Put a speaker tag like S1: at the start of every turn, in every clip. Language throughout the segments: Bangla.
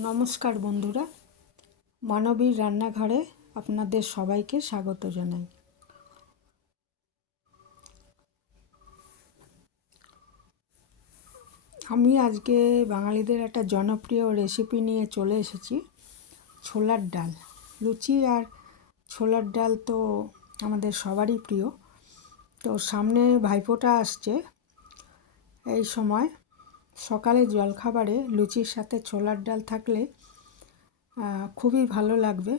S1: নমস্কার বন্ধুরা, মানবীর রান্নাঘরে আপনাদের সবাইকে স্বাগত জানাই। আমি আজকে বাঙালিদের একটা জনপ্রিয় রেসিপি নিয়ে চলে এসেছি, ছোলার ডাল। লুচি আর ছোলার ডাল তো আমাদের সবারই প্রিয়। তো সামনে ভাইফোঁটা আসছে, এই সময় সকালে জলখাবারে লুচির সাথে ছোলার ডাল থাকলে খুবই ভালো লাগবে।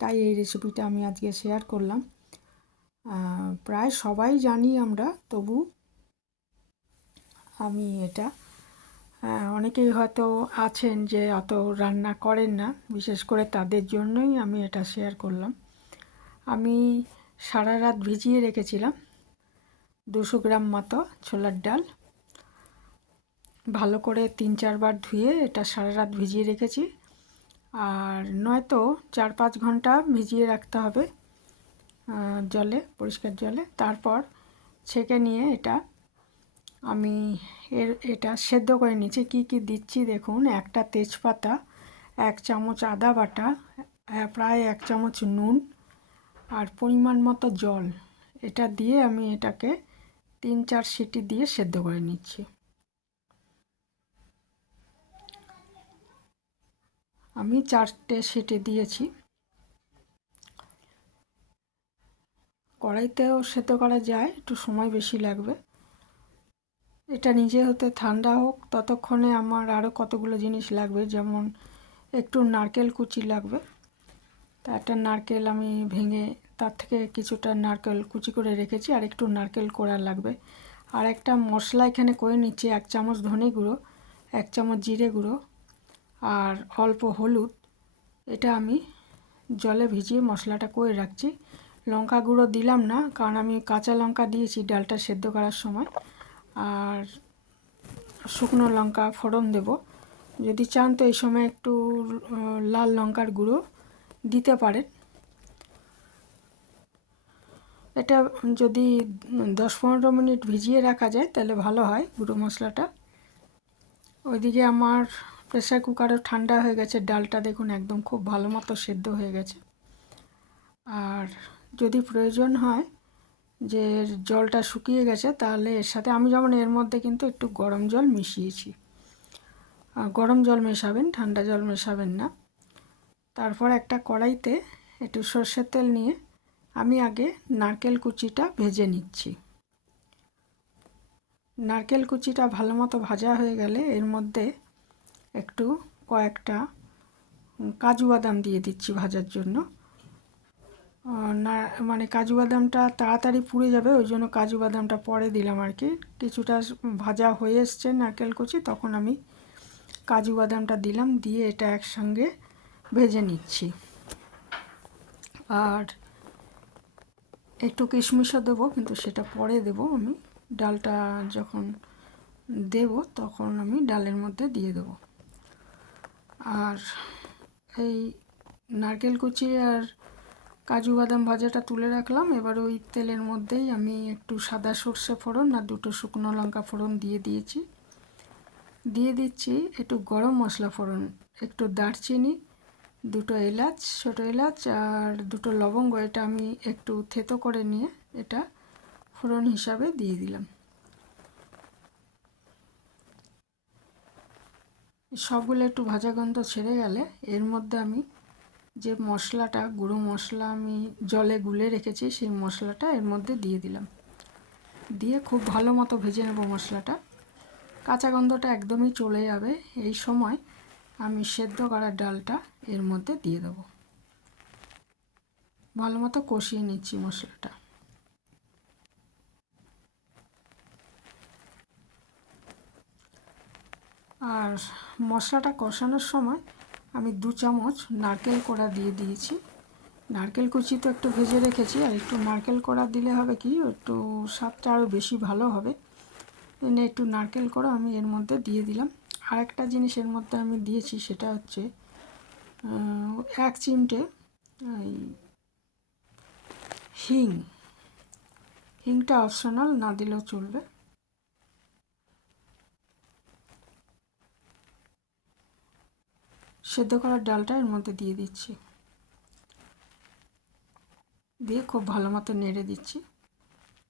S1: তাই এই রেসিপিটা আমি আজকে শেয়ার করলাম। প্রায় সবাই জানি আমরা, তবু আমি এটা অনেকেই হয়তো আছেন যে অত রান্না করেন না, বিশেষ করে তাদের জন্যই আমি এটা শেয়ার করলাম। আমি সারা রাত ভিজিয়ে রেখেছিলাম, দুশো গ্রাম মতো ছোলার ডাল। ভালো করে তিন চারবার ধুয়ে এটা সারা রাত ভিজিয়ে রেখেছি। আর নয়তো চার পাঁচ ঘণ্টা ভিজিয়ে রাখতে হবে জলে, পরিষ্কার জলে। তারপর ছেঁকে নিয়ে এটা আমি এর, এটা সেদ্ধ করে নিচ্ছি কি কি দিচ্ছি দেখুন, একটা তেজপাতা, এক চামচ আদা বাটা প্রায় এক চামচ নুন আর পরিমাণ মতো জল। এটা দিয়ে আমি এটাকে তিন চার সিটি দিয়ে সেদ্ধ করে নিচ্ছি। আমি চারটে সিটি দিয়েছি। কড়াইতেও সেদ্ধ করা যায়, একটু সময় বেশি লাগবে। এটা নিজে হতে ঠান্ডা হোক, ততক্ষণে আমার আরও কতগুলো জিনিস লাগবে, যেমন একটু নারকেল কুচি লাগবে। তা একটা নারকেল আমি ভেঙে, তার থেকে কিছুটা নারকেল কুচি করে রেখেছি, আর একটু নারকেল কোড়া লাগবে। আর একটা মশলা এখানে করে নিচ্ছি, এক চামচ ধনে গুঁড়ো, এক চামচ জিরে গুঁড়ো আর অল্প হলুদ, এটা আমি জলে ভিজিয়ে মশলাটা করে রাখছি। লঙ্কা গুঁড়ো দিলাম না, কারণ আমি কাঁচা লঙ্কা দিয়েছি ডালটা সেদ্ধ করার সময়। আর শুকনো লঙ্কা ফোড়ন দেব। যদি চান তো এই সময় একটু লাল লঙ্কার গুঁড়ো দিতে পারেন। এটা যদি দশ পনেরো মিনিট ভিজিয়ে রাখা যায়, তাহলে ভালো হয় গুঁড়ো মশলাটা। ওইদিকে আমার প্রেসার কুকারও ঠান্ডা হয়ে গেছে, ডালটা দেখুন একদম খুব ভালো মতো সেদ্ধ হয়ে গেছে। আর যদি প্রয়োজন হয় যে জলটা শুকিয়ে গেছে, তাহলে এর সাথে আমি যেমন এর মধ্যে কিন্তু একটু গরম জল মিশিয়েছি। গরম জল মেশাবেন, ঠান্ডা জল মেশাবেন না। তারপর একটা কড়াইতে একটু সর্ষের তেল নিয়ে আমি আগে নারকেল কুচিটা ভেজে নিচ্ছি। নারকেল কুচিটা ভালো মতো ভাজা হয়ে গেলে এর মধ্যে একটু কয়েকটা কাজু বাদাম দিয়ে দিচ্ছি ভাজার জন্য। না মানে কাজু বাদামটা তাড়াতাড়ি পুড়ে যাবে, ওই জন্য কাজু বাদামটা পরে দিলাম আর কি। কিছুটা ভাজা হয়ে এসছে নারকেল কুচি, তখন আমি কাজু বাদামটা দিলাম, দিয়ে এটা একসঙ্গে ভেজে নিচ্ছি। আর একটু কিশমিশও দেবো, কিন্তু সেটা পরে দেবো আমি। ডালটা যখন দেব, তখন আমি ডালের মধ্যে দিয়ে দেবো। আর এই নারকেল কুচি আর কাজু বাদাম ভাজাটা তুলে রাখলাম। এবার ওই তেলের মধ্যেই আমি একটু সাদা সর্ষে ফোড়ন আর দুটো শুকনো লঙ্কা ফোড়ন দিয়ে দিয়েছি। দিয়ে দিচ্ছি একটু গরম মশলা ফোড়ন, একটু দারচিনি, দুটো এলাচ, ছোটো এলাচ আর দুটো লবঙ্গ, এটা আমি একটু থেতো করে নিয়ে এটা ফোড়ন হিসাবে দিয়ে দিলাম। সবগুলো একটু ভাজা গন্ধ ছেড়ে গেলে এর মধ্যে আমি যে মশলাটা, গুঁড়ো মশলা আমি জলে গুলে রেখেছি সেই মশলাটা এর মধ্যে দিয়ে দিলাম। দিয়ে খুব ভালো মতো ভেজে নেব মশলাটা। কাঁচা গন্ধটা একদমই চলে যাবে। এই সময় আমি সেদ্ধ করা ডালটা এর মধ্যে দিয়ে দেবো। ভালো মতো কষিয়ে নিচ্ছি মশলাটা। আর মশলাটা কষানোর সময় আমি দু চামচ নারকেল কোড়া দিয়ে দিয়েছি। নারকেল কুচি তো একটু ভেজে রেখেছি, আর একটু নারকেল কোড়া দিলে হবে কি, একটু স্বাদটা আরও বেশি ভালো হবে। এনে একটু নারকেল কোড়া আমি এর মধ্যে দিয়ে দিলাম। আর একটা জিনিস এর মধ্যে আমি দিয়েছি সেটা হচ্ছে এক চিমটে হিং। হিংটা অপশনাল, না দিলেও চলবে। সেদ্ধ করার ডালটা এর মধ্যে দিয়ে দিচ্ছি। দিয়ে খুব ভালো মতো নেড়ে দিচ্ছি।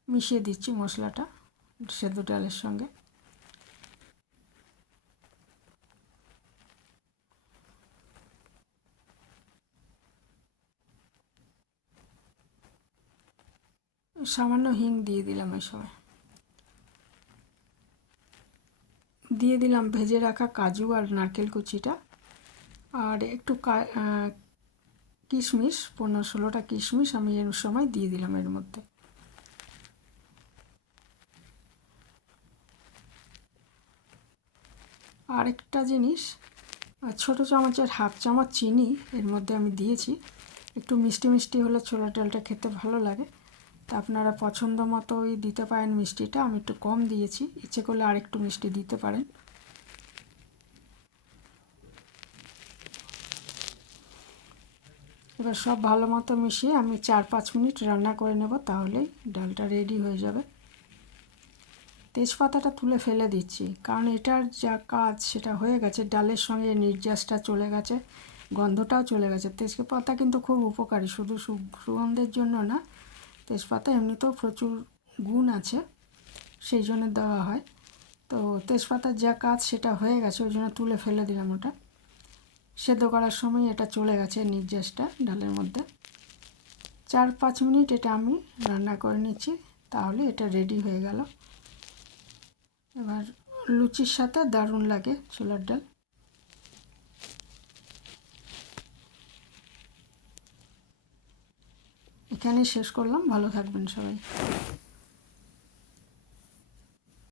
S1: মিশিয়ে দিচ্ছি মশলাটা সেদ্ধ ডালের সঙ্গে। সামান্য হিং দিয়ে দিলাম এই সময়। দিয়ে দিলাম ভেজে রাখা কাজু আর নারকেল কুচিটা। আর একটু কিশমিশ, পনেরো ষোলোটা কিশমিশ আমি এর সময় দিয়ে দিলাম এর মধ্যে। আরেকটা জিনিস ছোটো চামচের হাফ চামচ চিনি এর মধ্যে আমি দিয়েছি। একটু মিষ্টি মিষ্টি হলে ছোলার ডালটা খেতে ভালো লাগে। তা আপনারা পছন্দ মতোই দিতে পারেন মিষ্টিটা, আমি একটু কম দিয়েছি। ইচ্ছে করলে আরেকটু মিষ্টি দিতে পারেন। এবার সব ভালো মতো মিশিয়ে আমি চার পাঁচ মিনিট রান্না করে নেব, তাহলেই ডালটা রেডি হয়ে যাবে। তেজপাতাটা তুলে ফেলে দিচ্ছি, কারণ এটার যা কাজ সেটা হয়ে গেছে, ডালের সঙ্গে নির্যাসটা চলে গেছে, গন্ধটাও চলে গেছে। তেজপাতা কিন্তু খুব উপকারী, শুধু সুগন্ধের জন্য না, তেজপাতা এমনিতেও প্রচুর গুণ আছে, সেই জন্য দেওয়া হয়। তো তেজপাতার যা কাজ সেটা হয়ে গেছে, ওই জন্য তুলে ফেলে দিলাম ওটা। সেদ্ধ করার সময় এটা চলে গেছে নির্যাসটা ডালের মধ্যে। চার পাঁচ মিনিট এটা আমি রান্না করে নিচ্ছি, তাহলে এটা রেডি হয়ে গেল। এবার লুচির সাথে দারুণ লাগে ছোলার ডাল। এখানেই শেষ করলাম, ভালো থাকবেন সবাই।